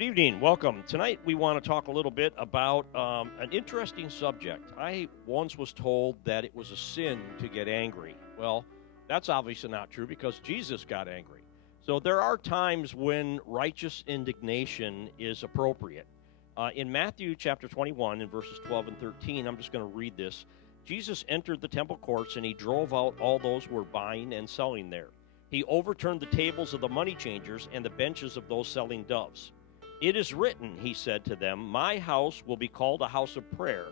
Good evening. Welcome. Tonight we want to talk a little bit about an interesting subject. I once was told that it was a sin to get angry. Well, that's obviously not true because Jesus got angry. So there are times when righteous indignation is appropriate. In Matthew chapter 21, in verses 12 and 13, I'm just going to read this. Jesus entered the temple courts and he drove out all those who were buying and selling there. He overturned the tables of the money changers and the benches of those selling doves. It is written, he said to them, my house will be called a house of prayer,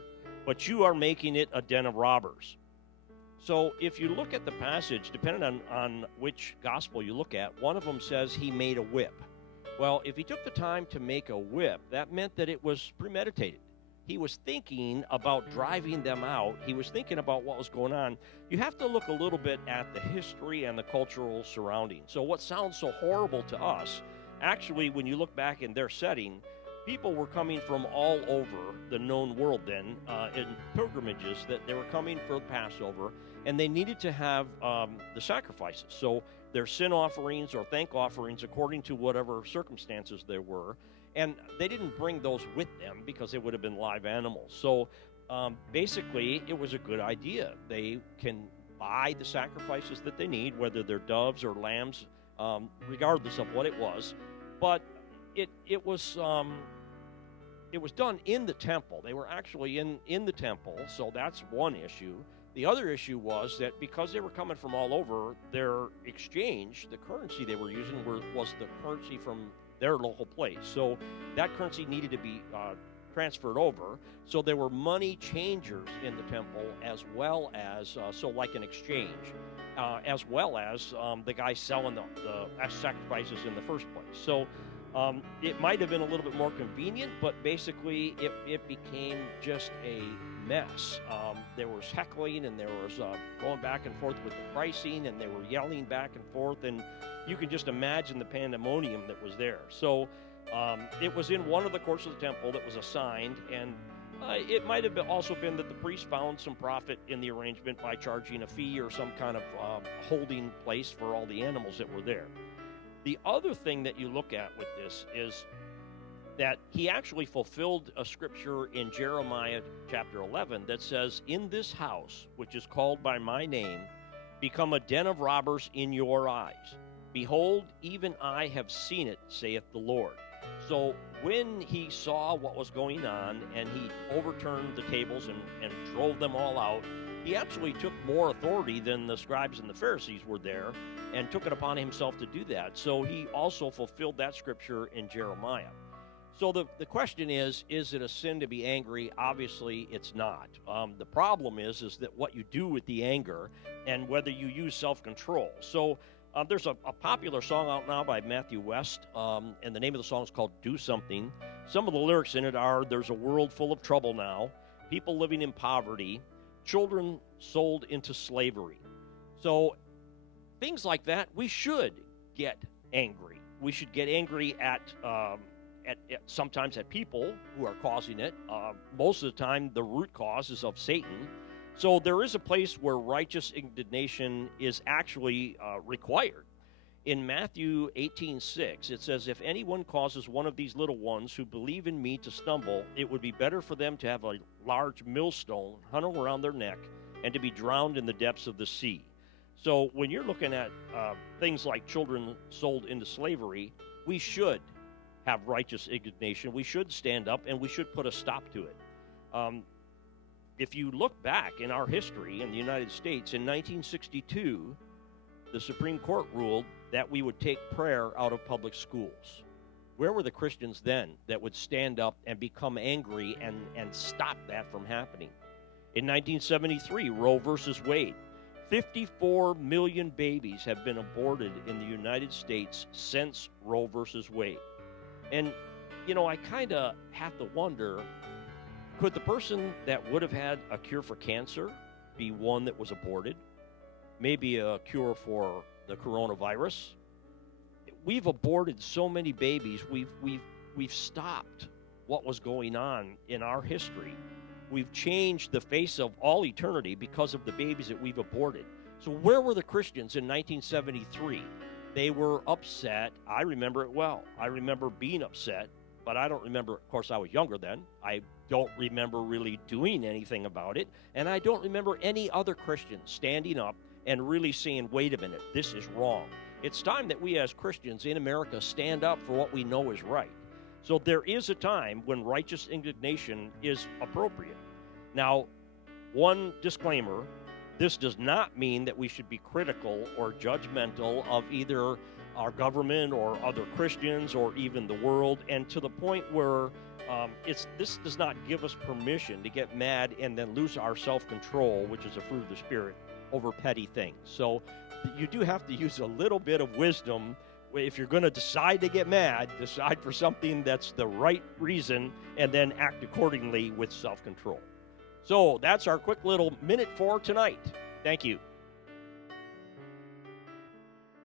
but you are making it a den of robbers. So if you look at the passage, depending on which gospel you look at, one of them says he made a whip. Well, if he took the time to make a whip, that meant that it was premeditated. He was thinking about driving them out. He was thinking about what was going on. You have to look a little bit at the history and the cultural surroundings. So what sounds so horrible to us, actually, when you look back in their setting, people were coming from all over the known world then in pilgrimages that they were coming for the Passover, and they needed to have the sacrifices. So their sin offerings or thank offerings according to whatever circumstances there were. And they didn't bring those with them because they would have been live animals. So basically, it was a good idea. They can buy the sacrifices that they need, whether they're doves or lambs, regardless of what it was. But it was done in the temple. They were actually in the temple, so that's one issue. The other issue was that because they were coming from all over, their exchange, the currency they were using was the currency from their local place. So that currency needed to be transferred over. So there were money changers in the temple as well as, so like an exchange, as well as the guy selling the sacrifices in the first place. So it might have been a little bit more convenient, but basically it became just a mess. There was heckling and there was going back and forth with the pricing, and they were yelling back and forth, and you can just imagine the pandemonium that was there. So it was in one of the courts of the temple that was assigned, and it might have also been that the priest found some profit in the arrangement by charging a fee or some kind of holding place for all the animals that were there. The other thing that you look at with this is that he actually fulfilled a scripture in Jeremiah chapter 11 that says, in this house, which is called by my name, become a den of robbers in your eyes. Behold, even I have seen it, saith the Lord. So when he saw what was going on and he overturned the tables and drove them all out, he actually took more authority than the scribes and the Pharisees were there and took it upon himself to do that. So he also fulfilled that scripture in Jeremiah. So the question is it a sin to be angry? Obviously, it's not. The problem is that what you do with the anger and whether you use self-control. So there's a popular song out now by Matthew West, and the name of the song is called Do Something. Some of the lyrics in it are, there's a world full of trouble now, people living in poverty, children sold into slavery. So things like that, we should get angry. We should get angry at sometimes at people who are causing it. Most of the time, the root cause is of Satan. So there is a place where righteous indignation is actually required. In Matthew 18:6, it says, if anyone causes one of these little ones who believe in me to stumble, it would be better for them to have a large millstone hung around their neck and to be drowned in the depths of the sea. So when you're looking at things like children sold into slavery, we should have righteous indignation. We should stand up and we should put a stop to it. If you look back in our history in the United States, in 1962, the Supreme Court ruled that we would take prayer out of public schools. Where were the Christians then that would stand up and become angry and stop that from happening? In 1973, Roe versus Wade, 54 million babies have been aborted in the United States since Roe versus Wade. And, I kind of have to wonder, could the person that would have had a cure for cancer be one that was aborted? Maybe a cure for the coronavirus? We've aborted so many babies. We've stopped what was going on in our history. We've changed the face of all eternity because of the babies that we've aborted. So where were the Christians in 1973? They were upset. I remember it well. I remember being upset but I don't remember. Of course, I was younger then. I don't remember really doing anything about it, and I don't remember any other Christians standing up and really saying, wait a minute, this is wrong. It's time that we as Christians in America stand up for what we know is right. So there is a time when righteous indignation is appropriate. Now, one disclaimer, this does not mean that we should be critical or judgmental of either our government or other Christians or even the world, and to the point where this does not give us permission to get mad and then lose our self-control, which is a fruit of the Spirit, over petty things. So you do have to use a little bit of wisdom. If you're going to decide to get mad, decide for something that's the right reason and then act accordingly with self-control. So that's our quick little minute for tonight. Thank you.